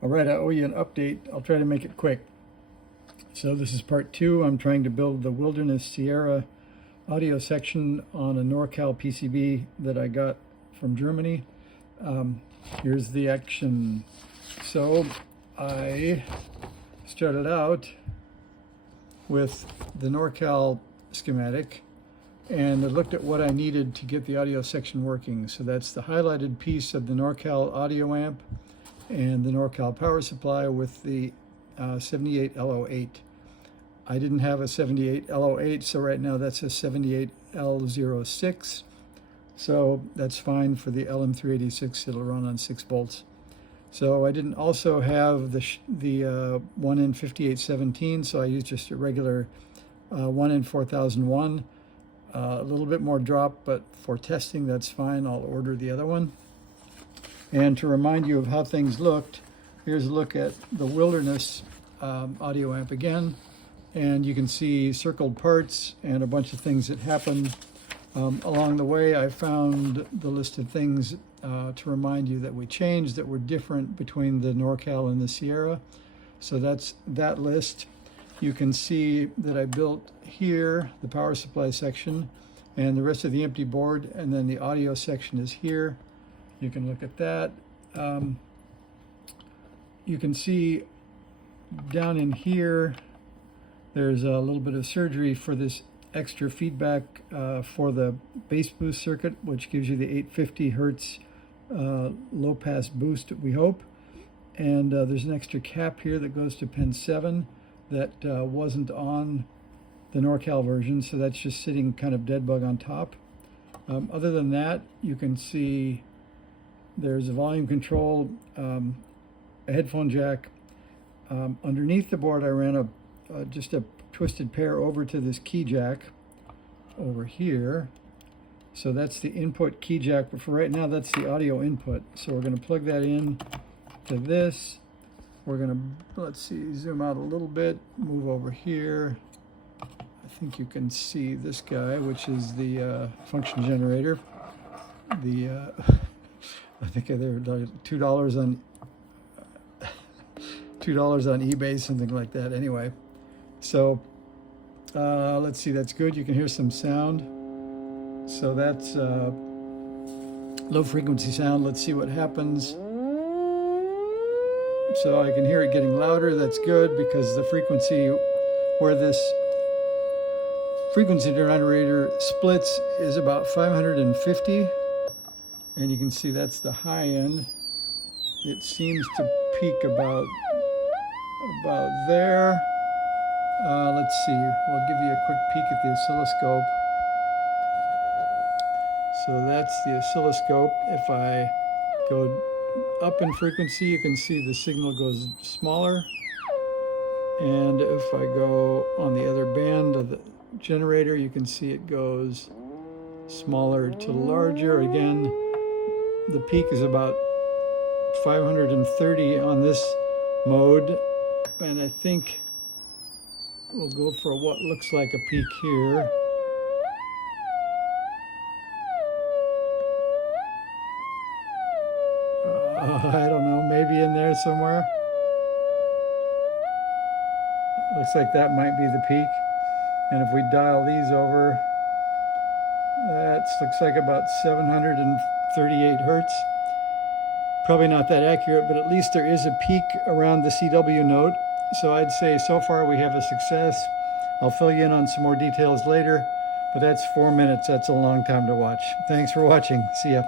All right, I owe you an update. I'll try to make it quick. So this is part 2. I'm trying to build the Wilderness Sierra audio section on a NorCal PCB that I got from Germany. Here's the action. So I started out with the NorCal schematic and I looked at what I needed to get the audio section working. So that's the highlighted piece of the NorCal audio amp and the NorCal power supply with the 78L08. I didn't have a 78L08, so right now that's a 78L06. So that's fine for the LM386. It'll run on 6 volts. So I didn't also have the 1N5817, so I used just a regular 1N4001. A little bit more drop, but for testing that's fine. I'll order the other one. And to remind you of how things looked, here's a look at the Wilderness audio amp again. And you can see circled parts and a bunch of things that happened. Along the way, I found the list of things to remind you that we changed that were different between the NorCal and the Sierra. So that's that list. You can see that I built here the power supply section and the rest of the empty board, and then the audio section is here. You can look at that. You can see down in here, there's a little bit of surgery for this extra feedback for the bass boost circuit, which gives you the 850 hertz low pass boost, we hope. And there's an extra cap here that goes to pin 7 that wasn't on the NorCal version, so that's just sitting kind of dead bug on top. Other than that, you can see there's a volume control, a headphone jack. Underneath the board, I ran just a twisted pair over to this key jack over here. So that's the input key jack, but for right now, that's the audio input. So we're going to plug that in to this. We're going to, let's see, zoom out a little bit, move over here. I think you can see this guy, which is the function generator. The I think they're $2 on eBay, something like that. Anyway, so let's see, that's good. You can hear some sound. So that's low frequency sound. Let's see what happens. So I can hear it getting louder. That's good because the frequency where this frequency generator splits is about 550. And you can see that's the high end. It seems to peak about there. Let's see, we'll give you a quick peek at the oscilloscope. So that's the oscilloscope. If I go up in frequency, you can see the signal goes smaller. And if I go on the other band of the generator, you can see it goes smaller to larger. Again, the peak is about 530 on this mode, and I think we'll go for what looks like a peak here. I don't know, maybe in there somewhere. Looks like that might be the peak. And if we dial these over, that looks like about 738 hertz. Probably not that accurate, but at least there is a peak around the CW note. So I'd say so far we have a success. I'll fill you in on some more details later, but that's 4 minutes. That's a long time to watch. Thanks for watching. See ya.